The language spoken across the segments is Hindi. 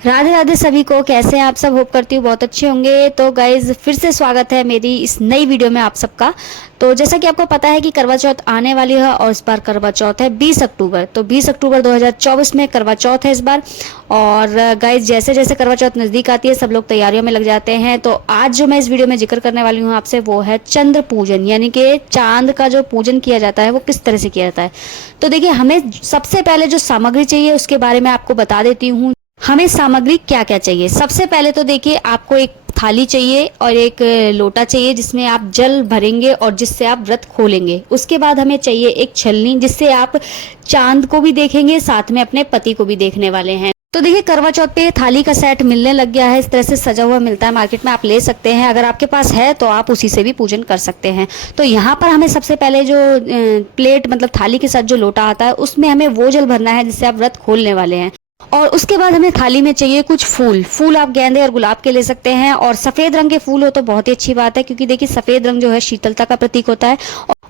राधे राधे सभी को। कैसे हैं आप सब? होप करती हूँ बहुत अच्छे होंगे। तो गाइज फिर से स्वागत है मेरी इस नई वीडियो में आप सबका। तो जैसा कि आपको पता है कि करवा चौथ आने वाली है और इस बार करवा चौथ है 20 अक्टूबर। तो 20 अक्टूबर 2024 में करवा चौथ है इस बार। और गाइज जैसे जैसे करवा चौथ नज़दीक आती है सब लोग तैयारियों में लग जाते हैं। तो आज जो मैं इस वीडियो में जिक्र करने वाली हूँ आपसे वो है चंद्र पूजन, यानी कि चांद का जो पूजन किया जाता है वो किस तरह से किया जाता है। तो देखिए, हमें सबसे पहले जो सामग्री चाहिए उसके बारे में आपको बता देती हूँ। हमें सामग्री क्या क्या चाहिए। सबसे पहले तो देखिए, आपको एक थाली चाहिए और एक लोटा चाहिए जिसमें आप जल भरेंगे और जिससे आप व्रत खोलेंगे। उसके बाद हमें चाहिए एक छलनी जिससे आप चांद को भी देखेंगे, साथ में अपने पति को भी देखने वाले हैं। तो देखिए, करवा चौथ पे थाली का सेट मिलने लग गया है, इस तरह से सजा हुआ मिलता है मार्केट में, आप ले सकते हैं। अगर आपके पास है तो आप उसी से भी पूजन कर सकते हैं। तो यहाँ पर हमें सबसे पहले जो प्लेट मतलब थाली के साथ जो लोटा आता है उसमें हमें वो जल भरना है जिससे आप व्रत खोलने वाले हैं। और उसके बाद हमें थाली में चाहिए कुछ फूल आप गेंदे और गुलाब के ले सकते हैं, और सफेद रंग के फूल हो तो बहुत ही अच्छी बात है, क्योंकि देखिए सफेद रंग जो है शीतलता का प्रतीक होता है।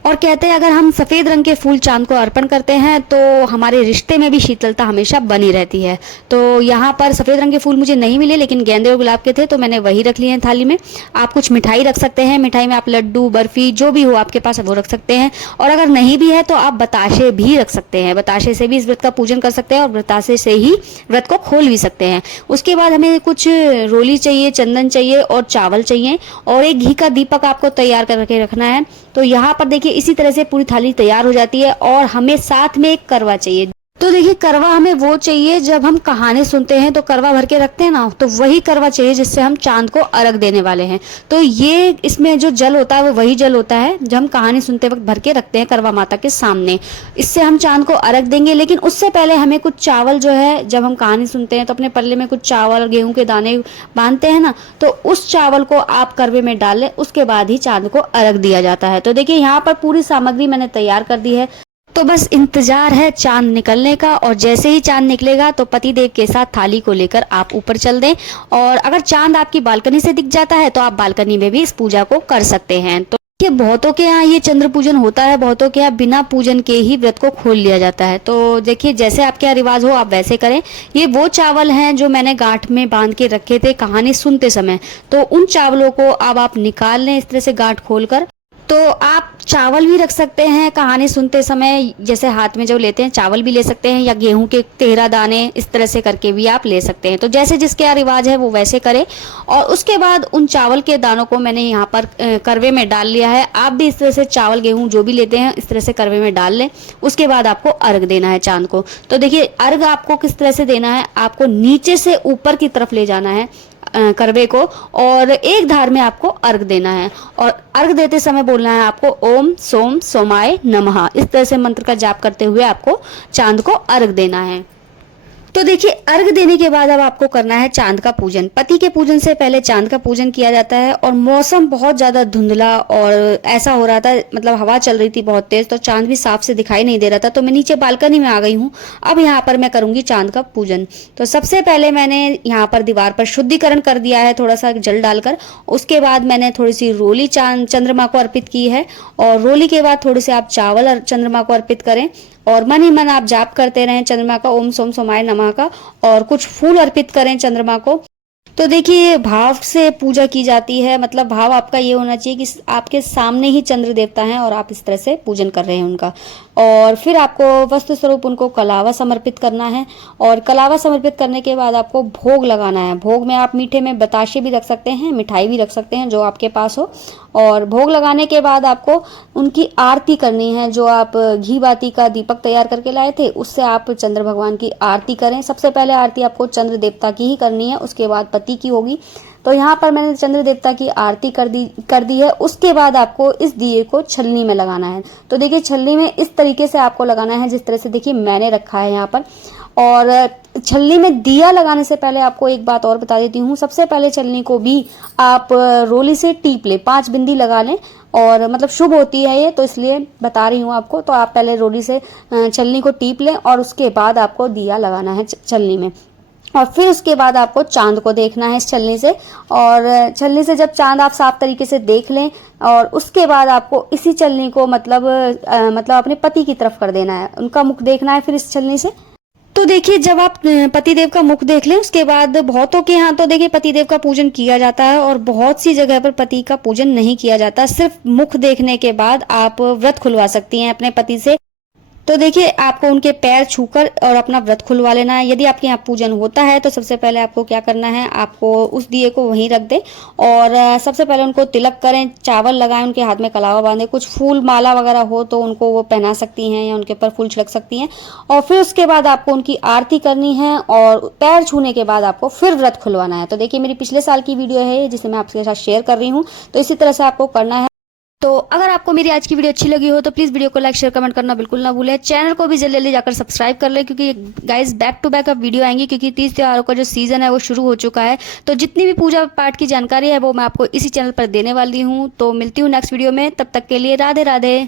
और कहते हैं अगर हम सफेद रंग के फूल चांद को अर्पण करते हैं तो हमारे रिश्ते में भी शीतलता हमेशा बनी रहती है। तो यहाँ पर सफेद रंग के फूल मुझे नहीं मिले, लेकिन गेंदे और गुलाब के थे तो मैंने वही रख लिए हैं थाली में। आप कुछ मिठाई रख सकते हैं, मिठाई में आप लड्डू बर्फी जो भी हो आपके पास वो रख सकते हैं। और अगर नहीं भी है तो आप बताशे भी रख सकते हैं, बताशे से भी इस व्रत का पूजन कर सकते हैं और बताशे से ही व्रत को खोल भी सकते हैं। उसके बाद हमें कुछ रोली चाहिए, चंदन चाहिए और चावल चाहिए, और एक घी का दीपक आपको तैयार करके रखना है। तो यहाँ पर देखिए इसी तरह से पूरी थाली तैयार हो जाती है। और हमें साथ में एक करवा चाहिए। तो देखिए, करवा हमें वो चाहिए जब हम कहानी सुनते हैं तो करवा भर के रखते हैं ना, तो वही करवा चाहिए जिससे हम चांद को अर्घ देने वाले हैं। तो ये इसमें जो जल होता है वो वही जल होता है जो हम कहानी सुनते वक्त भर के रखते हैं करवा माता के सामने। इससे हम चांद को अर्घ देंगे। लेकिन उससे पहले हमें कुछ चावल जो है, जब हम कहानी सुनते हैं तो अपने पल्ले में कुछ चावल गेहूं के दाने बांधते हैं ना, तो उस चावल को आप करवे में डाल लें, उसके बाद ही चांद को अर्घ दिया जाता है। तो देखिए, यहाँ पर पूरी सामग्री मैंने तैयार कर दी है। तो बस इंतजार है चांद निकलने का, और जैसे ही चांद निकलेगा तो पति देव के साथ थाली को लेकर आप ऊपर चल दें। और अगर चांद आपकी बालकनी से दिख जाता है तो आप बालकनी में भी इस पूजा को कर सकते हैं। तो ये बहुतों के यहाँ ये चंद्र पूजन होता है, बहुतों के यहाँ बिना पूजन के ही व्रत को खोल लिया जाता है। तो देखिए, जैसे आपके यहाँ रिवाज हो आप वैसे करें। ये वो चावल हैं जो मैंने गांठ में बांध के रखे थे कहानी सुनते समय, तो उन चावलों को अब आप निकाल लें इस तरह से गांठ खोलकर। तो आप चावल भी रख सकते हैं कहानी सुनते समय, जैसे हाथ में जो लेते हैं चावल भी ले सकते हैं, या गेहूं के 13 दाने इस तरह से करके भी आप ले सकते हैं। तो जैसे जिसके यहाँ रिवाज है वो वैसे करें। और उसके बाद उन चावल के दानों को मैंने यहाँ पर करवे में डाल लिया है। आप भी इस तरह से चावल गेहूं जो भी लेते हैं इस तरह से करवे में डाल लें। उसके बाद आपको अर्घ देना है चांद को। तो देखिए, अर्घ आपको किस तरह से देना है, आपको नीचे से ऊपर की तरफ ले जाना है करवे को, और एक धार में आपको अर्घ देना है। और अर्घ देते समय बोलना है आपको ओम सोम सोमाय नमः, इस तरह से मंत्र का जाप करते हुए आपको चांद को अर्घ देना है। तो देखिए, अर्घ देने के बाद अब आपको करना है चांद का पूजन। पति के पूजन से पहले चांद का पूजन किया जाता है। और मौसम बहुत ज्यादा धुंधला और ऐसा हो रहा था, मतलब हवा चल रही थी बहुत तेज, तो चांद भी साफ से दिखाई नहीं दे रहा था। तो मैं नीचे बालकनी में आ गई हूँ। अब यहाँ पर मैं करूंगी चांद का पूजन। तो सबसे पहले मैंने यहाँ पर दीवार पर शुद्धिकरण कर दिया है थोड़ा सा जल डालकर। उसके बाद मैंने थोड़ी सी रोली चांद चंद्रमा को अर्पित की है, और रोली के बाद थोड़े से आप चावल चंद्रमा को अर्पित करें, और मन ही मन आप जाप करते रहें चंद्रमा का ओम सोम सोमाय नमः का, और कुछ फूल अर्पित करें चंद्रमा को। तो देखिए, भाव से पूजा की जाती है, मतलब भाव आपका ये होना चाहिए कि आपके सामने ही चंद्र देवता हैं और आप इस तरह से पूजन कर रहे हैं उनका। और फिर आपको वस्तु स्वरूप उनको कलावा समर्पित करना है। और कलावा समर्पित करने के बाद आपको भोग लगाना है। भोग में आप मीठे में बताशे भी रख सकते हैं, मिठाई भी रख सकते हैं जो आपके पास हो। और भोग लगाने के बाद आपको उनकी आरती करनी है। जो आप घी बाती का दीपक तैयार करके लाए थे उससे आप चंद्र भगवान की आरती करें। सबसे पहले आरती आपको चंद्र देवता की ही करनी है, उसके बाद पति की होगी। तो यहाँ पर मैंने चंद्र देवता की आरती कर दी है। उसके बाद आपको इस दिए को छलनी में लगाना है। तो देखिए, छलनी में इस तरीके से आपको लगाना है जिस तरह से देखिए मैंने रखा है यहाँ पर। और छलनी में दिया लगाने से पहले आपको एक बात और बता देती हूँ। सबसे पहले छलनी को भी आप रोली से टीप लें, 5 बिंदी लगा लें, और मतलब शुभ होती है ये, तो इसलिए बता रही हूँ आपको। तो आप पहले रोली से छलनी को टीप लें और उसके बाद आपको दिया लगाना है छलनी में। और फिर उसके बाद आपको चांद को देखना है इस छलनी से। और छलनी से जब चांद आप साफ तरीके से देख लें, और उसके बाद आपको इसी छलनी को मतलब अपने पति की तरफ कर देना है, उनका मुख देखना है फिर इस छलनी से। तो देखिए, जब आप पतिदेव का मुख देख लें उसके बाद बहुतों के यहाँ तो देखिए पतिदेव का पूजन किया जाता है और बहुत सी जगह पर पति का पूजन नहीं किया जाता। सिर्फ मुख देखने के बाद आप व्रत खुलवा सकती हैं अपने पति से। तो देखिए, आपको उनके पैर छूकर और अपना व्रत खुलवा लेना है। यदि आपके यहाँ पूजन होता है तो सबसे पहले आपको क्या करना है, आपको उस दिए को वहीं रख दें और सबसे पहले उनको तिलक करें, चावल लगाएं, उनके हाथ में कलावा बांधें, कुछ फूल माला वगैरह हो तो उनको वो पहना सकती हैं या उनके ऊपर फूल छिड़क सकती हैं। और फिर उसके बाद आपको उनकी आरती करनी है और पैर छूने के बाद आपको फिर व्रत खुलवाना है। तो देखिए, मेरी पिछले साल की वीडियो है जिसे मैं आपके साथ शेयर कर रही हूँ, तो इसी तरह से आपको करना है। तो अगर आपको मेरी आज की वीडियो अच्छी लगी हो तो प्लीज़ वीडियो को लाइक शेयर कमेंट करना बिल्कुल ना भूलें। चैनल को भी जल्दी जल्दी जाकर सब्सक्राइब कर लें, क्योंकि गाइस बैक टू बैक अब वीडियो आएंगी, क्योंकि तीज त्योहारों का जो सीज़न है वो शुरू हो चुका है। तो जितनी भी पूजा पाठ की जानकारी है वो मैं आपको इसी चैनल पर देने वाली हूँ। तो मिलती हूँ नेक्स्ट वीडियो में, तब तक के लिए राधे राधे।